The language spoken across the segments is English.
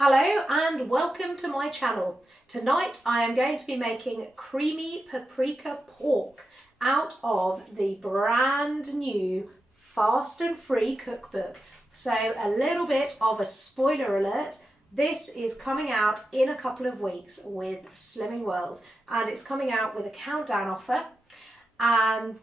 Hello and welcome to my channel. Tonight I am going to be making creamy paprika pork out of the brand new Fast and Free cookbook. So a little bit of a spoiler alert, this is coming out in a couple of weeks with Slimming World, and it's coming out with a countdown offer, and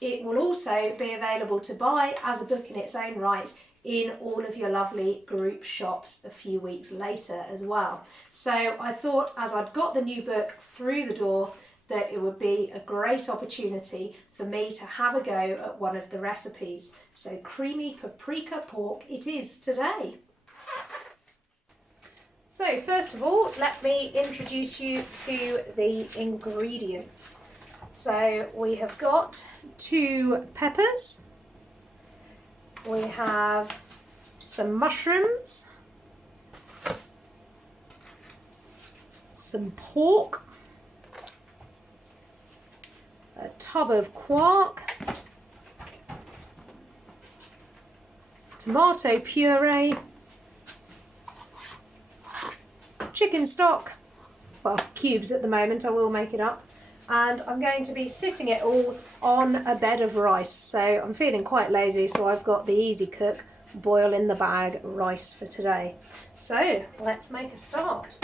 it will also be available to buy as a book in its own right in all of your lovely group shops a few weeks later as well. So I thought, as I'd got the new book through the door, that it would be a great opportunity for me to have a go at one of the recipes. So creamy paprika pork it is today. So first of all, let me introduce you to the ingredients. So we have got 2 peppers. We have some mushrooms, some pork, a tub of quark, tomato puree, chicken stock, well, cubes at the moment, I will make it up. And I'm going to be sitting it all on a bed of rice. So I'm feeling quite lazy, so I've got the easy cook, boil in the bag rice for today. So let's make a start.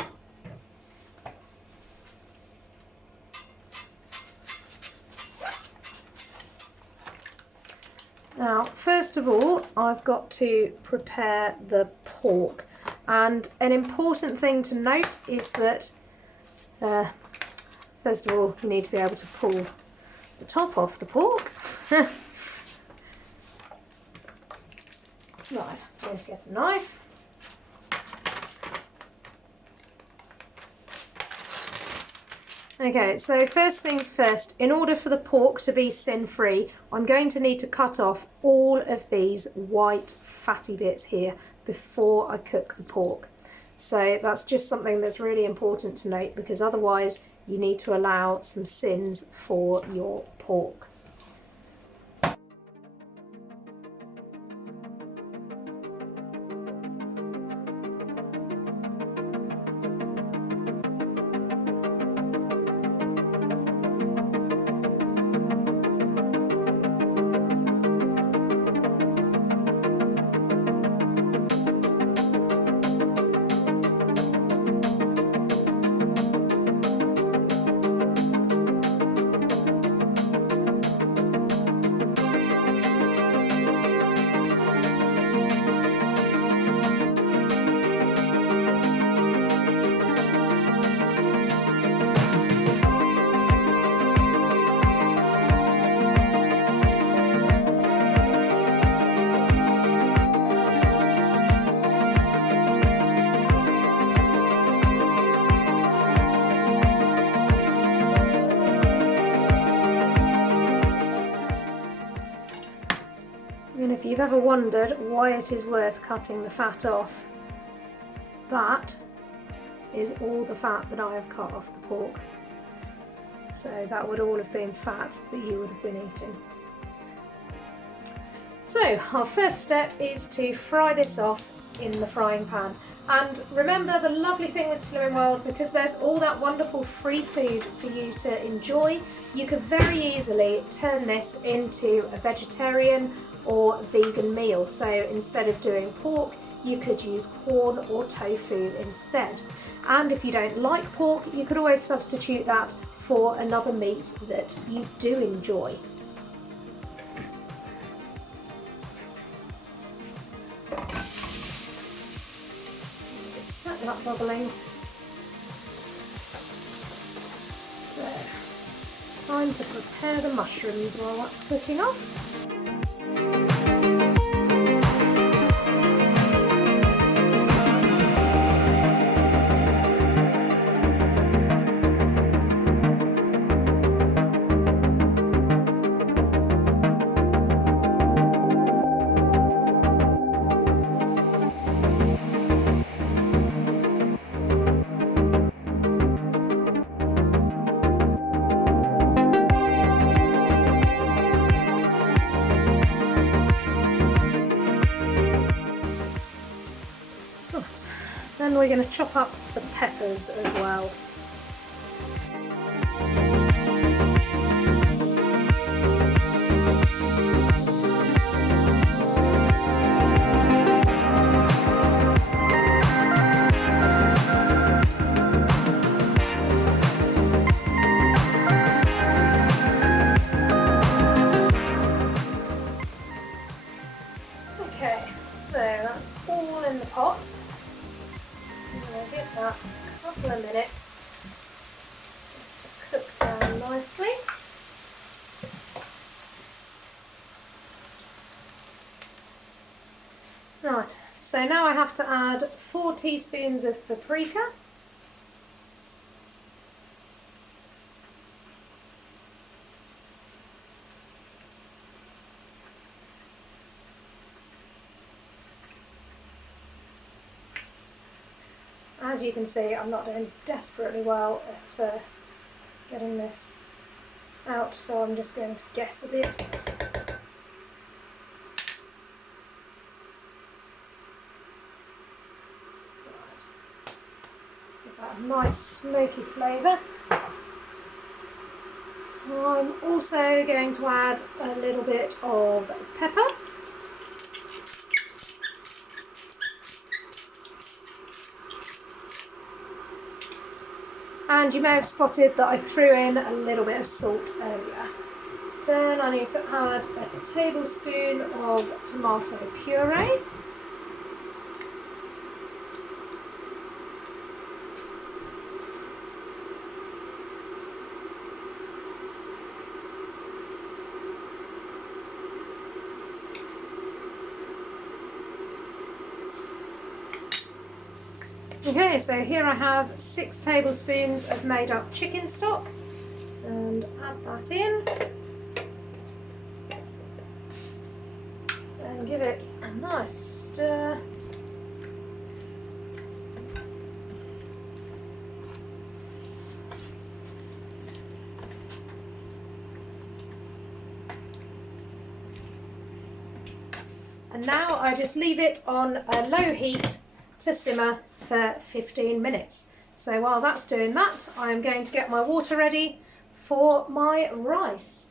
Now, first of all, I've got to prepare the pork. And an important thing to note is that first of all, you need to be able to pull the top off the pork. Right, I'm going to get a knife. Okay, so first things first, in order for the pork to be sin-free, I'm going to need to cut off all of these white fatty bits here before I cook the pork. So that's just something that's really important to note, because otherwise you need to allow some sins for your pork. And if you've ever wondered why it is worth cutting the fat off, that is all the fat that I have cut off the pork. So that would all have been fat that you would have been eating. So our first step is to fry this off in the frying pan. And remember, the lovely thing with Slimming World, because there's all that wonderful free food for you to enjoy, you can very easily turn this into a vegetarian or vegan meal. So instead of doing pork, you could use corn or tofu instead. And if you don't like pork, you could always substitute that for another meat that you do enjoy. Just set that bubbling. There. Time to prepare the mushrooms while that's cooking off. we're going to chop up the peppers as well. Okay, so that's all in the pot. I'm going to give that a couple of minutes just to cook down nicely. Right, so now I have to add 4 teaspoons of paprika. As you can see, I'm not doing desperately well at getting this out, so I'm just going to guess a bit. Right. Give that a nice smoky flavour. I'm also going to add a little bit of pepper. And you may have spotted that I threw in a little bit of salt earlier. Then I need to add a tablespoon of tomato puree. Okay, so here I have 6 tablespoons of made up chicken stock, and add that in and give it a nice stir. And now I just leave it on a low heat to simmer for 15 minutes. So while that's doing that, I'm going to get my water ready for my rice.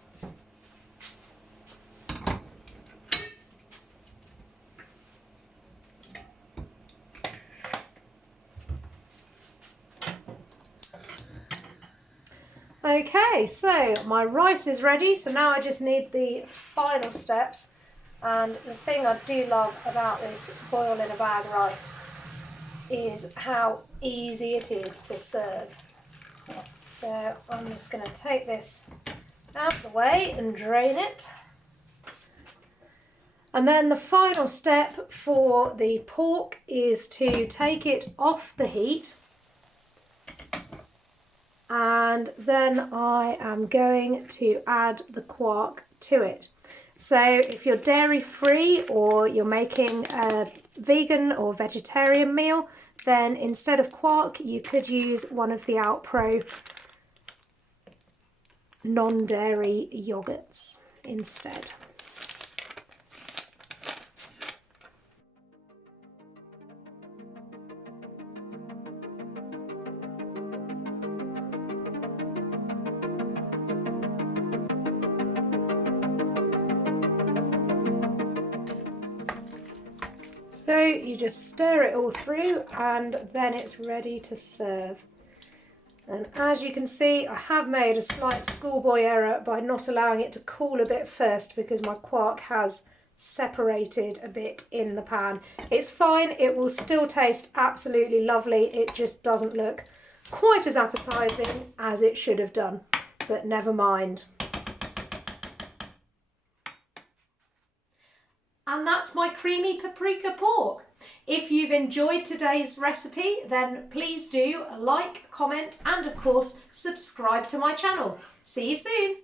Okay, so my rice is ready, so now I just need the final steps. And the thing I do love about this boil in a bag rice is how easy it is to serve. So I'm just going to take this out of the way and drain it. And then the final step for the pork is to take it off the heat, and then I am going to add the quark to it. So if you're dairy free or you're making a vegan or vegetarian meal, then instead of quark you could use one of the Outpro non-dairy yogurts instead. So you just stir it all through and then it's ready to serve. And as you can see, I have made a slight schoolboy error by not allowing it to cool a bit first, because my quark has separated a bit in the pan. It's fine, it will still taste absolutely lovely, it just doesn't look quite as appetising as it should have done, but never mind. And that's my creamy paprika pork. If you've enjoyed today's recipe, then please do like, comment, and of course, subscribe to my channel. See you soon.